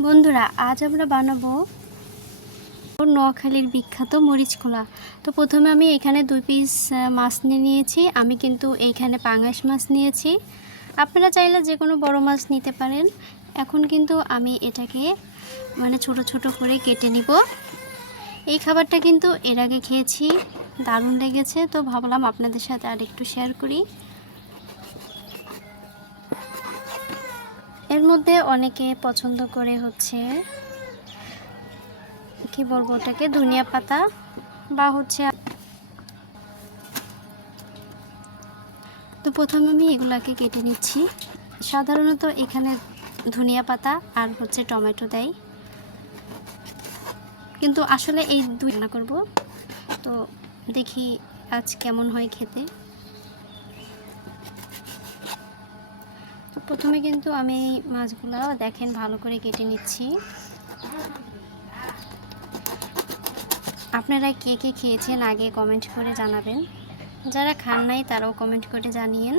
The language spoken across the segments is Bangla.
বন্ধুরা, আজ আমরা বানাবো নোয়াখালীর বিখ্যাত মরিচ খোলা। তো প্রথমে আমি এখানে দুই পিস মাছ নিয়ে নিয়েছি। আমি কিন্তু এইখানে পাঙাশ মাছ নিয়েছি। আপনারা চাইলে যে কোনো বড় মাছ নিতে পারেন। এখন কিন্তু আমি এটাকে মানে ছোট ছোট করে কেটে নিব। এই খাবারটা কিন্তু এর আগে খেয়েছি। দারুণ লেগেছে। তো ভাবলাম আপনাদের সাথে আর একটু শেয়ার করি। এর মধ্যে অনেকে পছন্দ করে হচ্ছে, কি বলব ওটাকে, ধনিয়া পাতা বা হচ্ছে তো প্রথমে আমি এগুলাকে কেটে নিচ্ছি। সাধারণত এখানে ধনিয়া পাতা আর হচ্ছে টমেটো দেয় কিন্তু আসলে এই দুই রান্না করব। তো দেখি আজ কেমন হয় খেতে। প্রথমে কিন্তু আমি মাছগুলো দেখেন ভালো করে কেটে নিচ্ছি। আপনারা কে কে খেয়েছেন আগে কমেন্ট করে জানাবেন। যারা খান নাই তারাও কমেন্ট করে জানিয়েন।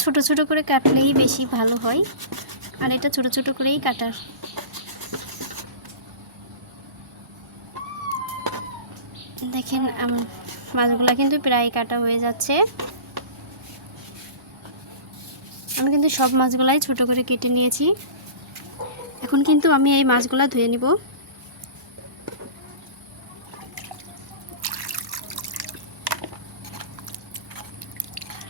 ছোট ছোট করে কাটলেই বেশি ভালো হয়। আর এটা ছোট ছোট করেই কাটার দেখেন, আম- মাছগুলো কিন্তু প্রায় কাটা হয়ে যাচ্ছে। আমি কিন্তু সব মাছগুলাই ছোট করে কেটে নিয়েছি। এখন কিন্তু আমি এই মাছগুলা ধুয়ে নিব।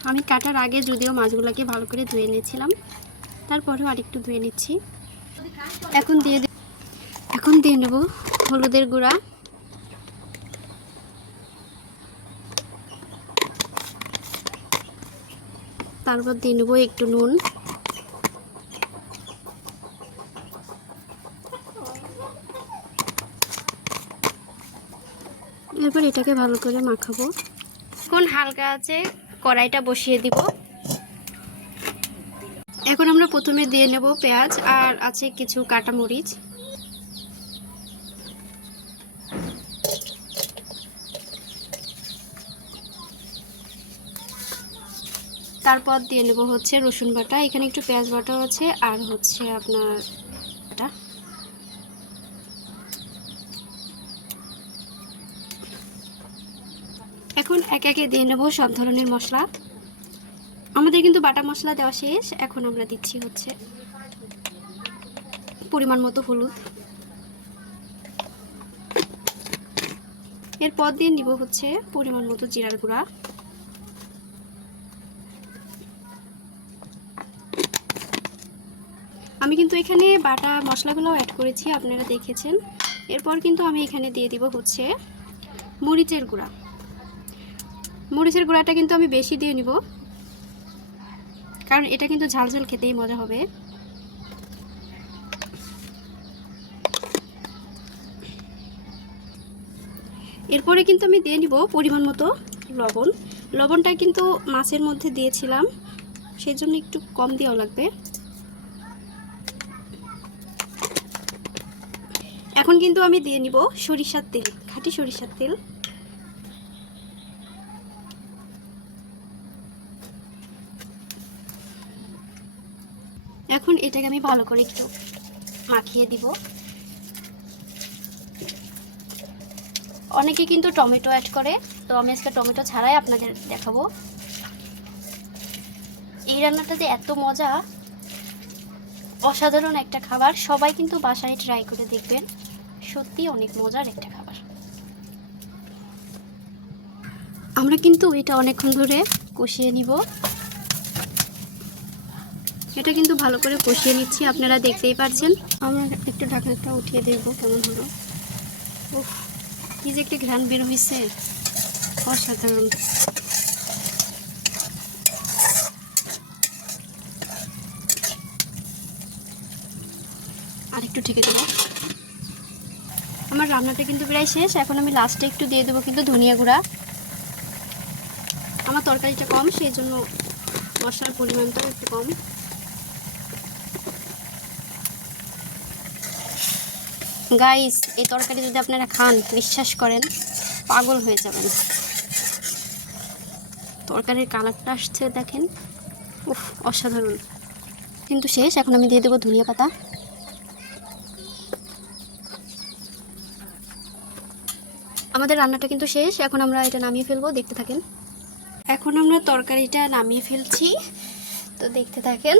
আমি কাটার আগে যদিও মাছগুলোকে ভালো করে ধুয়ে নিয়েছিলাম। তারপরেও আরেকটু ধুয়ে নিচ্ছি। এখন দিয়ে এখন দিয়ে নেব হলুদের গুঁড়া। তারপর দিয়ে নেব একটু নুন। এরপর এটাকে ভালো করে মাখাবো। এখন হালকা আছে? কড়াইটা বসিয়ে দিব। এখন আমরা প্রথমে দিয়ে নেব পেঁয়াজ আর আছে কিছু কাটা মরিচ তারপর দিয়ে নেব হচ্ছে রসুন বাটা। এখানে একটু পেঁয়াজ বাটাও আছে আর হচ্ছে আপনার এটা। এখন এক একে দিয়ে নেব সব ধরনের মশলা। আমাদের কিন্তু বাটা মশলা দেওয়া শেষ। এখন আমরা দিচ্ছি হচ্ছে পরিমাণ মতো হলুদ। এরপর দিয়ে নিব হচ্ছে পরিমাণ মতো জিরার গুঁড়া। আমি কিন্তু এখানে বাটা মশলাগুলোও অ্যাড করেছি, আপনারা দেখেছেন। এরপর কিন্তু আমি এখানে দিয়ে দিব হচ্ছে মরিচের গুঁড়া। মরিচের গুঁড়াটা কিন্তু আমি বেশি দিয়ে নিব। কারণ এটা কিন্তু ঝাল ঝাল খেতেই মজা হবে। এরপরে কিন্তু আমি দিয়ে নিব পরিমাণ মতো লবণ। লবণটা কিন্তু মাছের মধ্যে দিয়েছিলাম সেই জন্য একটু কম দেওয়া লাগবে। এখন কিন্তু আমি দিয়ে নিব সরিষার তেল, খাঁটি সরিষার তেল। এখন এটাকে আমি ভালো করে একটু মাখিয়ে দিব। অনেকে কিন্তু টমেটো অ্যাড করে, তো আমি আজকে টমেটো ছাড়াই আপনাদের দেখাবো। এই রান্নাটা যে এত মজা, অসাধারণ একটা খাবার, সবাই কিন্তু বাসায় ট্রাই করে দেখবেন। সত্যি অনেক মজার একটা খাবার। আমরা কিন্তু এটা অনেকক্ষণ ধরে কষিয়ে নিব। এটা কিন্তু ভালো করে কষিয়ে নিচ্ছি, আপনারা দেখতেই পাচ্ছেন আমরা একটু ঢাকনাটা উঠিয়ে দেখব কেমন হলো। উফ, কি যে একটা ঘ্রাণ বের হয়েছে অসাধারণ। আর একটু ঢেকে দেবো। আমার রান্নাটা কিন্তু প্রায় শেষ, এখন আমি লাস্টে একটু দিয়ে দেবো কিন্তু ধনিয়া গুঁড়া। আমার তরকারিটা কম, সেই জন্য মশলার পরিমাণটাও একটু কম। গাইস এই তরকারি যদি আপনারা খান, বিশ্বাস করেন, পাগল হয়ে যাবেন। তরকারির কালারটা আসছে, দেখেন। উফ, অসাধারণ। কিন্তু শেষ, এখন আমি দিয়ে দেবো ধনিয়া পাতা। আমাদের রান্নাটা কিন্তু শেষ, এখন আমরা এটা নামিয়ে ফেলব, দেখতে থাকেন। এখন আমরা তরকারিটা নামিয়ে ফেলছি। তো দেখতে থাকেন।